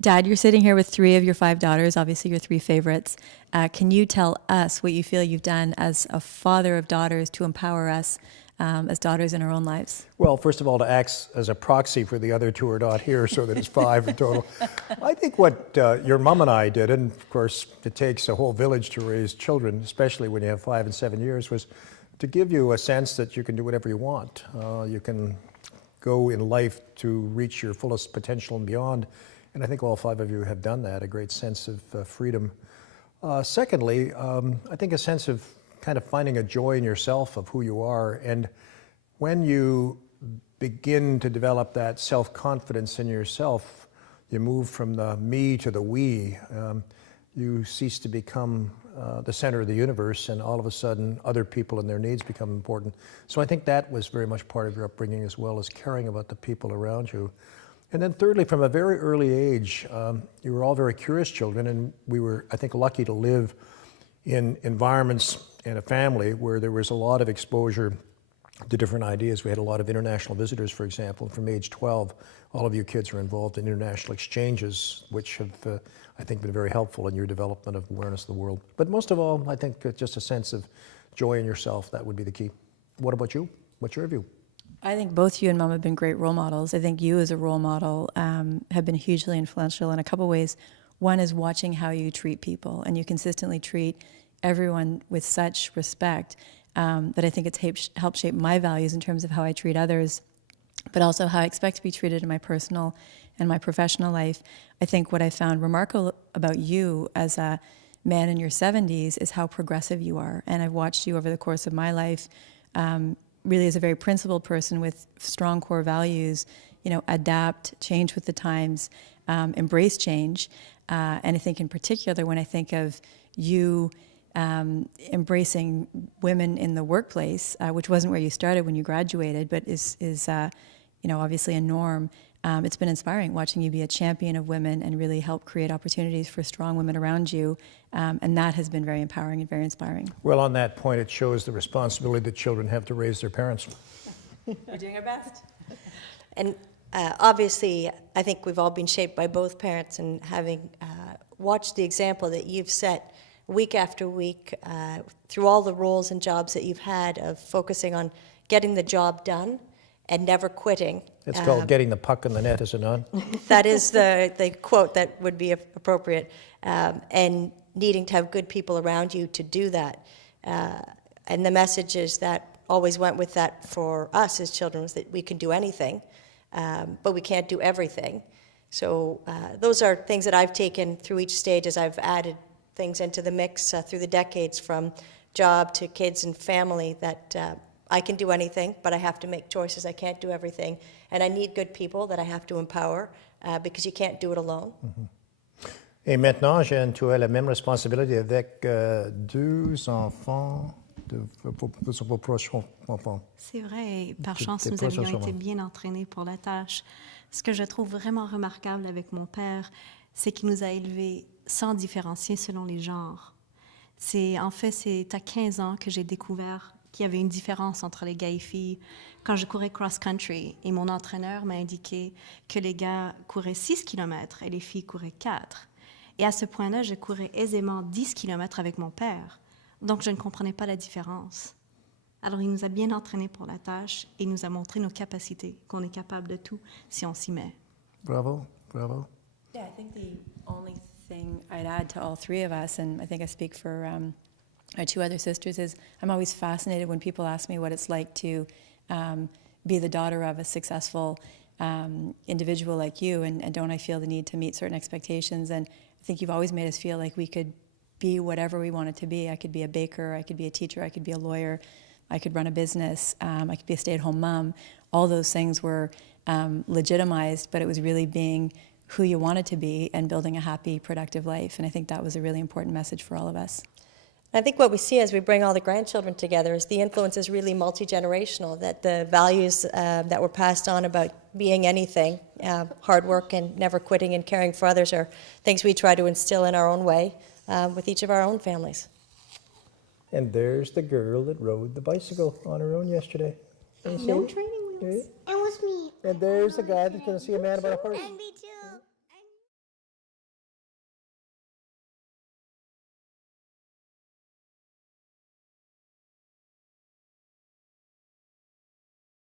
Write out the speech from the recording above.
Dad, you're sitting here with three of your five daughters, obviously your three favorites. Can you tell us what you feel you've done as a father of daughters to empower us as daughters in our own lives? Well, first of all, to act as a proxy for the other two who are not here, so that it's five in total. I think what your mom and I did, and of course it takes a whole village to raise children, especially when you have 5 and 7 years, was to give you a sense that you can do whatever you want. You can go in life to reach your fullest potential and beyond. And I think all five of you have done that, a great sense of freedom. Secondly, I think a sense of kind of finding a joy in yourself of who you are. And when you begin to develop that self-confidence in yourself, you move from the me to the we. You cease to become the center of the universe, and all of a sudden other people and their needs become important. So I think that was very much part of your upbringing, as well as caring about the people around you. And then thirdly, from a very early age, you were all very curious children, and we were, I think, lucky to live in environments and a family where there was a lot of exposure to different ideas. We had a lot of international visitors, for example. From age 12, all of you kids are involved in international exchanges, which have, I think, been very helpful in your development of awareness of the world. But most of all, I think just a sense of joy in yourself, that would be the key. What about you? What's your view? I think both you and Mom have been great role models. I think you as a role model have been hugely influential in a couple ways. One is watching how you treat people, and you consistently treat everyone with such respect that I think it's helped shape my values in terms of how I treat others, but also how I expect to be treated in my personal and my professional life. I think what I found remarkable about you as a man in your 70s is how progressive you are. And I've watched you over the course of my life really as a very principled person with strong core values, you know, adapt, change with the times, embrace change. And I think in particular, when I think of you embracing women in the workplace, which wasn't where you started when you graduated, but is you know, obviously a norm. It's been inspiring watching you be a champion of women and really help create opportunities for strong women around you. And that has been very empowering and very inspiring. Well, on that point, it shows the responsibility that children have to raise their parents. We're doing our best. And obviously, I think we've all been shaped by both parents, and having watched the example that you've set week after week through all the roles and jobs that you've had of focusing on getting the job done and never quitting. It's called getting the puck in the net, is it not? That is the quote that would be appropriate. And needing to have good people around you to do that. And the messages that always went with that for us as children was that we can do anything, but we can't do everything. So those are things that I've taken through each stage as I've added things into the mix through the decades, from job to kids and family, that I can do anything, but I have to make choices. I can't do everything. And I need good people that I have to empower because you can't do it alone. Mm-hmm. Et maintenant, Jeanne, tu as la même responsabilité avec deux enfants, vos proches enfants. C'est vrai, par chance, nous avions été bien entraînés pour la tâche. Ce que je trouve vraiment remarquable avec mon père, c'est qu'il nous a élevés sans différencier selon les genres. En fait, c'est à 15 ans que j'ai découvert qu'il y avait une différence entre les gars et filles. Quand je courais cross-country, et mon entraîneur m'a indiqué que les gars couraient 6 km et les filles couraient 4. Et à ce point-là, je courais aisément 10 km avec mon père. Donc, je ne comprenais pas la différence. Alors, il nous a bien entraînés pour la tâche et il nous a montré nos capacités, qu'on est capable de tout si on s'y met. Bravo, bravo. Yeah, I think the only thing I'd add to all three of us, and I think I speak for our two other sisters, is I'm always fascinated when people ask me what it's like to be the daughter of a successful individual like you, and don't I feel the need to meet certain expectations. And I think you've always made us feel like we could be whatever we wanted to be. I could be a baker, I could be a teacher, I could be a lawyer, I could run a business, I could be a stay-at-home mom. All those things were legitimized, but it was really being who you wanted to be and building a happy, productive life. And I think that was a really important message for all of us. I think what we see as we bring all the grandchildren together is the influence is really multi-generational, that the values that were passed on about being anything, hard work and never quitting and caring for others, are things we try to instill in our own way with each of our own families. And there's the girl that rode the bicycle on her own yesterday. No training wheels. That was me. And there's the guy that's going to see a man about a horse. And me too.